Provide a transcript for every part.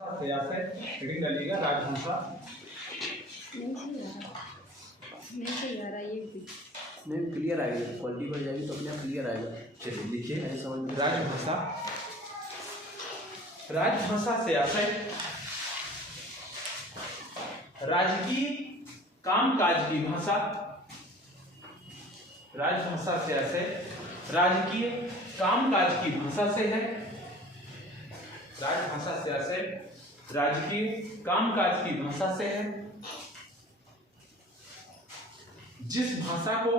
Heading डालिएगा राजभाषा। नहीं क्लियर आएगा, क्वालिटी बढ़ जाएगी तो अपने आप क्लियर आएगा। चलिए लिखिए ऐसे समझ में। राजभाषा। राजभाषा से आशय राजकीय कामकाज की भाषा। राजभाषा से आशय राजकीय कामकाज की भाषा से है। राजभाषा से आशय राजकीय कामकाज की भाषा से है। जिस भाषा को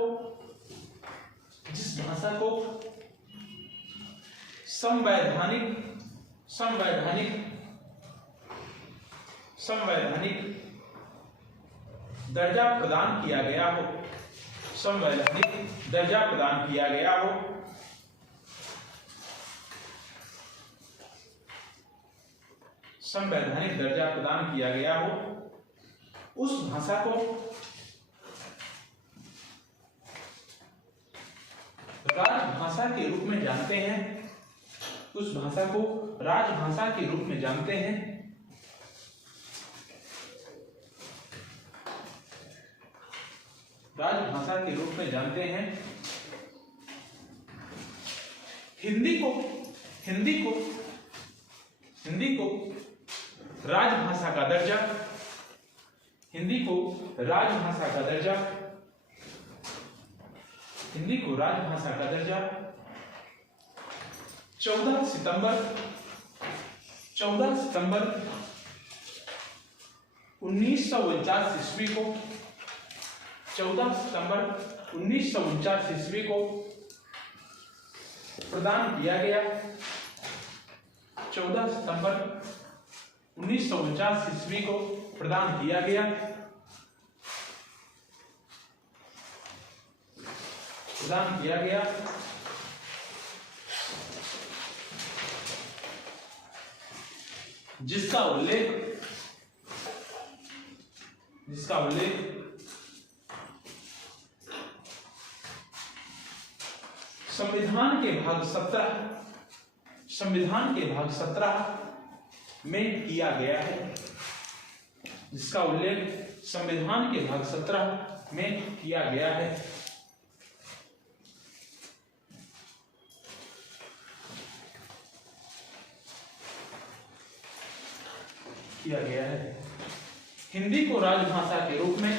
संवैधानिक दर्जा प्रदान किया गया हो। संवैधानिक दर्जा प्रदान किया गया हो। संवैधानिक दर्जा प्रदान किया गया हो उस भाषा को राजभाषा के रूप में जानते हैं। उस भाषा को राजभाषा के रूप में जानते हैं। राजभाषा के रूप में जानते हैं। हिंदी को राजभाषा का दर्जा, हिंदी को राजभाषा का दर्जा 14 सितंबर 1949 ईस्वी को 14 सितंबर 1949 ईस्वी को प्रदान किया गया। 14 सितंबर 1949 ईस्वी को प्रदान किया गया। जिसका उल्लेख संविधान के भाग 17 में किया गया है। जिसका उल्लेख संविधान के भाग 17 में किया गया है। हिंदी को राजभाषा के रूप में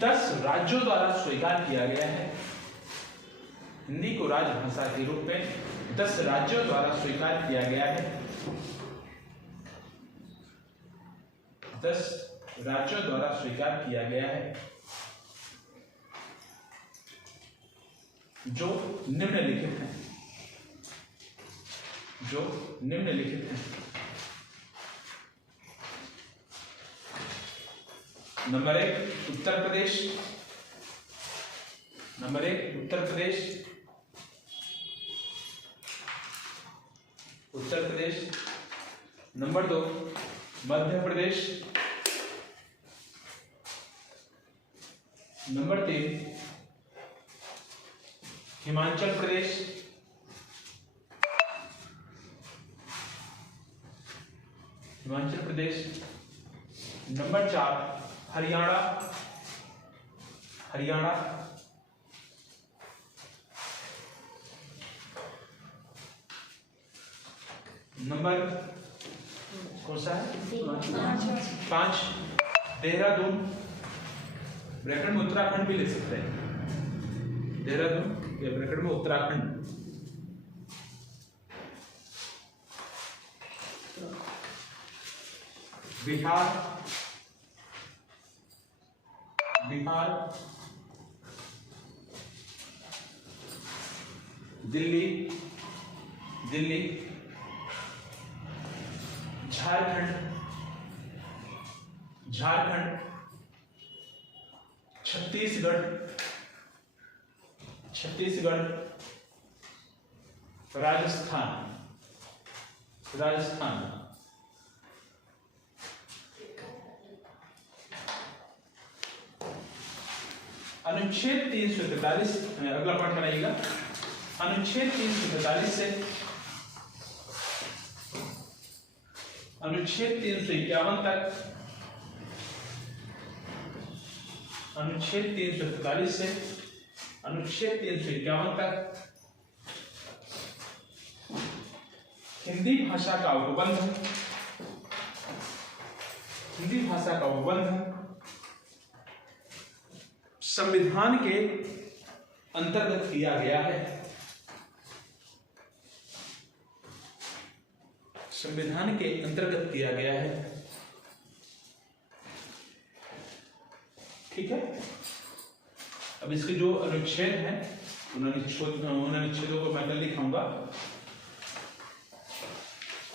10 राज्यों द्वारा स्वीकार किया गया है। हिंदी को राजभाषा के रूप में 10 राज्यों द्वारा स्वीकार किया गया है। 10 राज्यों द्वारा स्वीकार किया गया है जो निम्नलिखित हैं। Number 1 Uttar Pradesh. Number 2 Madhya Pradesh. Number 3 Himachal Pradesh. Number 4 Haryana. Number कौन सा है 5 देहरादून। ब्रैकेट में उत्तराखंड भी ले सकते हैं। देहरादून या ब्रैकेट में उत्तराखंड। बिहार। दिल्ली। झारखंड। छत्तीसगढ़। राजस्थान। अनुच्छेद 343 अगला पाठ बनाइएगा। अनुच्छेद 343 से अनुच्छेद 351 तक, अनुच्छेद 343 से अनुच्छेद 351 तक हिंदी भाषा का उपबंध, हिंदी भाषा का उपबंध संविधान के अंतर्गत किया गया है। संविधान के अंतर्गत किया गया है। ठीक है। अब इसके जो अनुच्छेद हैं उन अनुच्छेदों को मैं कल लिखाऊंगा।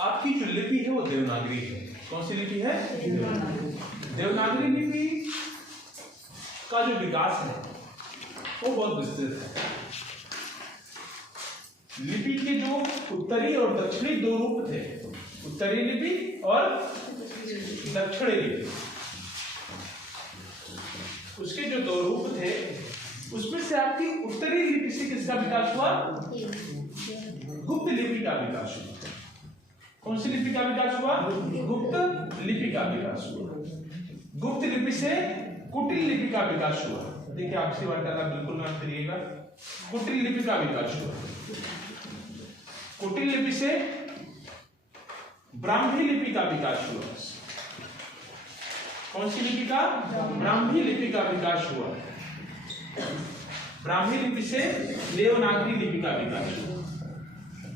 आपकी जो लिपि है वो देवनागरी है। कौन सी लिपि है? देवनागरी लिपि का जो विकास है वो बहुत विस्तृत है। लिपि के जो उत्तरी और दक्षिणी दो रूप थे, उत्तरी लिपि और दक्षिणी लिपि, उसके जो दो रूप थे उसमें से आपकी उत्तरी लिपि से किसका विकास हुआ? गुप्त लिपि का विकास हुआ। कौन सी लिपि का विकास हुआ? गुप्त लिपि का विकास हुआ। गुप्त लिपि से कुटिल लिपि का विकास हुआ। देखिए आपसी वार्तालाप बिल्कुल मत करिएगा। कुटिल लिपि का विकास हुआ। कुटिल लिपि से ब्राह्मी लिपि का विकास हुआ। कौन सी लिपि का? ब्राह्मी लिपि का विकास हुआ। ब्राह्मी लिपि से देवनागरी लिपि का विकास हुआ।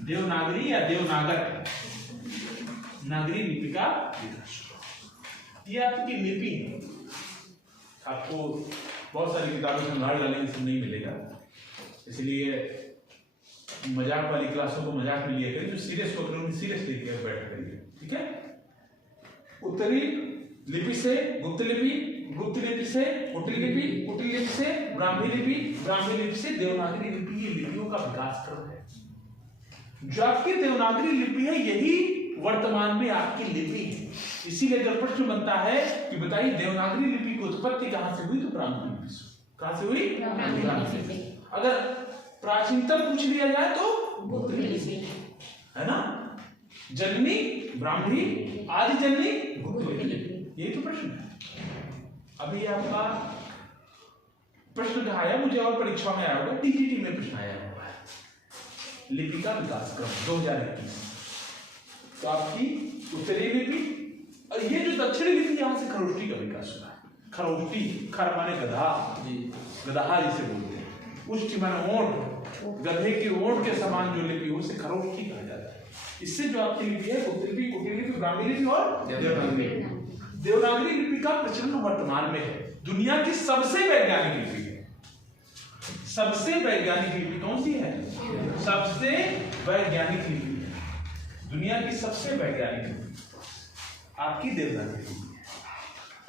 देवनागरी या देवनागर नागरी लिपि का विकास हुआ। ये आपकी लिपि है। आपको बहुत सारी किताबें संभाल डालेंगे, सब नहीं मिलेगा, इसलिए मजाक वाली क्लासों को मजाक में लिया करिए, जो सीरियस को करूँगी सीरियस लेकर बैठ करिए। ठीक है। उत्तरी लिपि से गुप्त लिपि, गुप्त लिपि से कुटिल लिपि, कुटिल लिपि से ब्राह्मी लिपि, ब्राह्मी लिपि से देवनागरी लिपि, ये लिपियों का विकास क्रम है। जो आपकी देवनागरी लिपि है यही वर्तमान में आपकी लिपि है। इसीलिए अगर प्रश्न बनता है कि बताइए देवनागरी लिपि की उत्पत्ति कहां से हुई, तो ब्राह्मी लिपि से। कहां से हुई? ब्राह्मी से। अगर प्राचीनतम पूछ लिया जाए तो गुप्त लिपि, है ना। जननी ब्राह्मी, आदि जननी गुप्त लिपि, यही तो प्रश्न है। अभी आपका प्रश्न कहा आया, मुझे और परीक्षा में आया होगा, टीजीटी में प्रश्न आया हुआ है, लिपि का विकास क्रम 2021। तो आपकी उत्तरी लिपि और ये जो दक्षिणी लिपि, यहां से खरोष्टी का विकास हुआ है। खरोष्टी, खर माने गधा, गदहा जिसे बोलते हैं, उष्टि माने ओंठ, गधे के ओंठ के समान जो लिपि उसे खरोष्टी कहा जाता है। इससे जो आपकी लिपि है गुप्त लिपि, कुटिल लिपि, ब्राह्मी लिपि और देवनागरी लिपि। देवनागरी लिपि का प्रचलन वर्तमान में है। दुनिया की सबसे वैज्ञानिक लिपि है। सबसे वैज्ञानिक लिपि कौन सी है? सबसे वैज्ञानिक लिपि है। दुनिया की सबसे वैज्ञानिक लिपि आपकी देवनागरी लिपि है।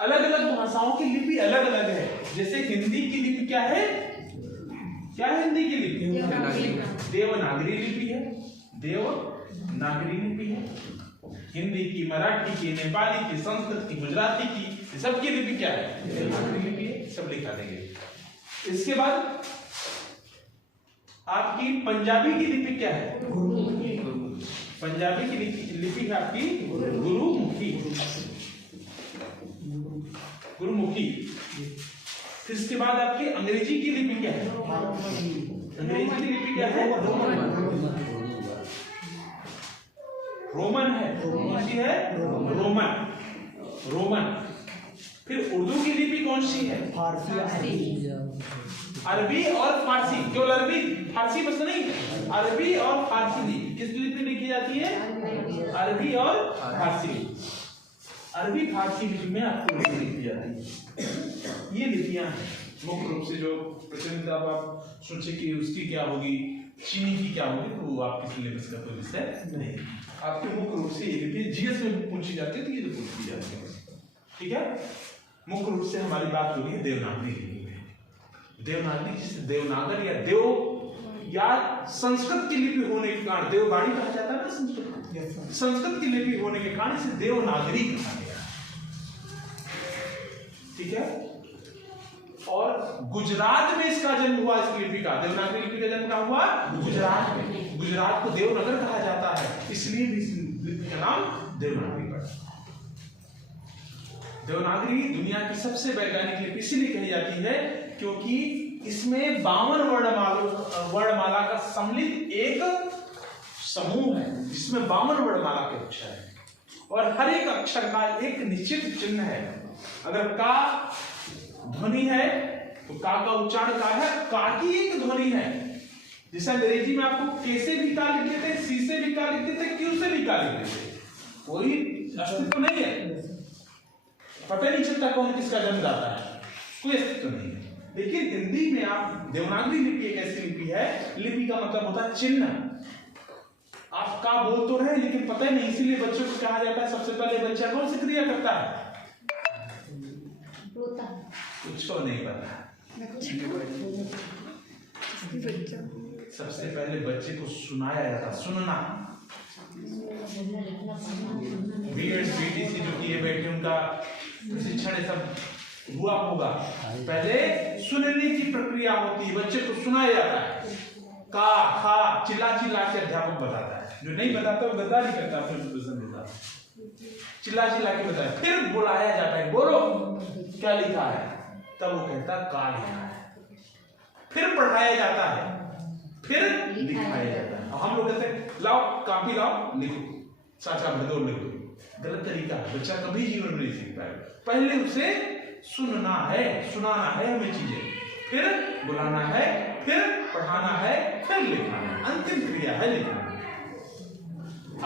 अलग अलग भाषाओं की लिपि अलग अलग है। जैसे हिंदी की लिपि क्या है? क्या है हिंदी की लिपि? देवनागरी लिपि है। देवनागरी लिपि है। हिंदी की, मराठी की, नेपाली की, संस्कृत की, गुजराती की, सबकी लिपि क्या है? देवनागरी लिपि है। सब लिखा देंगे। इसके बाद आपकी पंजाबी की लिपि क्या है? पंजाबी की लिपि है आपकी गुरुमुखी। गुरुमुखी। फिर इसके बाद आपकी अंग्रेजी की लिपि क्या है? अंग्रेजी की लिपि क्या है? रोमन है। कौन सी है? रोमन। रोमन। फिर उर्दू की लिपि कौन सी है? अरबी और फारसी। केवल अरबी फारसी बस नहीं, अरबी और फारसी लिपि किस लिपि लिखी जाती है? अरबी और फारसी। अरबी फारसी लिपि में आपको लिखी जाती है। ये लिपियां हैं मुख्य रूप से जो प्रचलित। अब आप सोचे कि उसकी क्या होगी, चीनी की क्या होगी, तो वो आपके सिलेबस का कोई विषय नहीं। आपके मुख्य रूप से ये लिपि जीएस में पूछी जाती है, तो ये पूछी जाती है। ठीक है। मुख्य रूप से हमारी बात हो रही है देवनागरी लिपि। देवनागरी जिसे देवनागर या देव या संस्कृत की लिपि होने के कारण देववाणी कहा जाता है ना। संस्कृत की लिपि होने के कारण इसे देवनागरी कहा गया। ठीक है। और गुजरात में इसका जन्म हुआ। इस लिपि का, देवनागरी लिपि का जन्म कहाँ हुआ? गुजरात में। गुजरात को देवनगर कहा जाता है, इसलिए भी इस लिपि का नाम देवनागरी पड़ा। देवनागरी दुनिया की सबसे वैज्ञानिक लिपि इसलिए कही जाती है क्योंकि इसमें 52 वर्णमाला का सम्मिलित एक समूह है, जिसमें 52 वर्णमाला के अक्षर हैं और हर एक अक्षर का एक निश्चित चिन्ह है। अगर का ध्वनि है तो का उच्चारण का है, का की एक ध्वनि है। जैसे अंग्रेजी में आपको के से भी का लिख देते, सी से भी का लिख देते, क्यू से भी का लिख देते, कोई अस्तित्व नहीं है, पता नहीं चलता कौन किसका जन्मदाता है, कोई अस्तित्व नहीं है। लेकिन हिंदी में आप देवनागरी लिपि एक ऐसी लिपि है, लिपि का मतलब होता है चिन्ह। आप का बोल तो रहे लेकिन पता ही नहीं, इसीलिए बच्चों को कहा जाता है सबसे पहले बच्चा कौन सी क्रिया करता है? कुछ को नहीं पता। सबसे पहले बच्चे को सुनाया जाता, सुनना। बीएडसी जो किए बैठे उनका प्रशिक्षण सब हुआ होगा। पहले सुनने की प्रक्रिया होती है, बच्चे को सुनाया जाता है। का खा चिल्ला चिल्ला के अध्यापक बताता है, जो नहीं बताता वो गद्दारी करता है, चिल्ला चिल्ला के बताया। फिर बुलाया जाता है, बोलो क्या लिखा है, तब वो कहता का लिखा है। फिर पढ़ाया जाता है, फिर लिखाया जाता है। हम लोग कहते हैं लाओ कॉपी लाओ लिखो, साचा भर दो लिखो। गलत तरीका है, बच्चा कभी जीवन में नहीं सीख पाएगा। पहले उसे सुनना है, सुनाना है हमें चीजें, फिर बुलाना है, फिर पढ़ाना है, फिर लिखना है। अंतिम क्रिया है लिखना।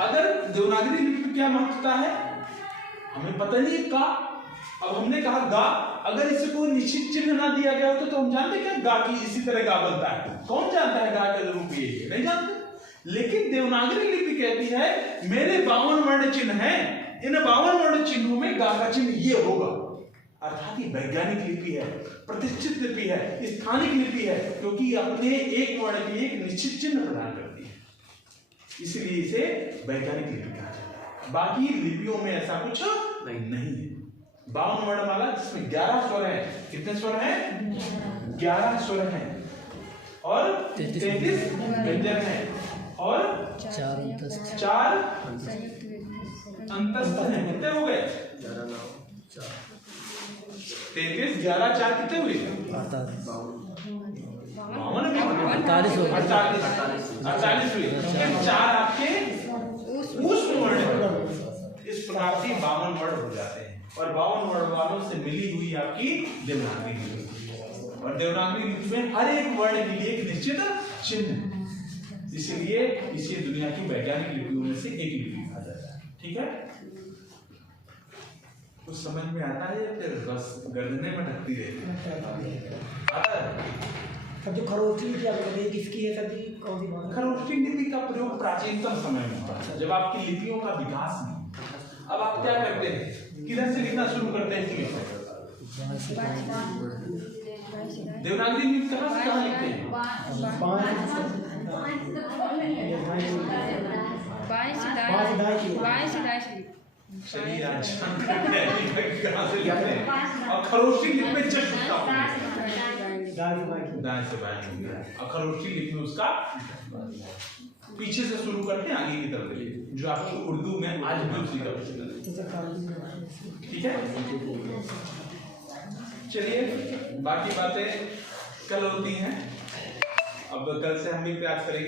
अगर देवनागरी लिपि क्या महत्वता है हमें पता नहीं का। अब हमने कहा गा, अगर इसे कोई निश्चित चिन्ह ना दिया गया होता तो हम जानते क्या गा की इसी तरह गा बनता है? कौन जानता है गा का रूप ये है? नहीं जानते। लेकिन देवनागरी लिपि कहती है मेरे 52 वर्ण चिन्ह हैं, इन 52 वर्ण चिन्हों में गा का चिन्ह ये होगा। अर्थात ये वैज्ञानिक लिपि है, प्रतिष्ठित लिपि है, स्थानिक लिपि है, क्योंकि अपने एक वर्ण के एक निश्चित चिन्ह प्रदान करती है, इसलिए इसे वैज्ञानिक लिपि कहा जाता है। बाकी लिपियों में ऐसा कुछ नहीं है। 52 वर्णमाला जिसमें 11 स्वर हैं। कितने स्वर हैं? 11 स्वर हैं और 33 व्यंजन हैं और 4 अंतस्थ हैं। कितने हो गए? 33 11 4 कितने हुए? 48 हुए। 4 आपके ऊष्म वर्ण, इस प्रकार से 52 वर्ण हो जाते हैं और 52 वर्ण वालों से मिली हुई आपकी देवनागरी लिपि। और देवनागरी लिपि में हर एक वर्ण के लिए एक निश्चित चिन्ह, इसलिए इसे दुनिया की वैज्ञानिक लिपियों में से एक लिपि कहा जाता है। ठीक है, कुछ समझ में आता है या फिर बस गर्दने में ढकती रहती है? आता है। सब जो खरोष्टी लिपि आप बताइए किसकी है सर जी, कौन सी बात? खरोष्टी लिपि का प्रयोग प्राचीनतम समय में हुआ जब आपकी लिपियों का विकास नहीं। अब आप क्या करते हैं, किधर से लिखना शुरू करते हैं? देवनागरी लिपि कहाँ से कहाँ लिखते हैं? चलिए आज कहाँ से लिखते हैं। और खरोष्टी लिपि में जस्ट दाएं से बाएं हो गया। और खरोष्टी लिपि में उसका पीछे से शुरू करते हैं आगे की तरफ, जो आपको उर्दू में आज भी उसी का प्रचलन है। ठीक है, चलिए बाकी बातें कल होती हैं। अब कल से हम भी प्रयास करेंगे।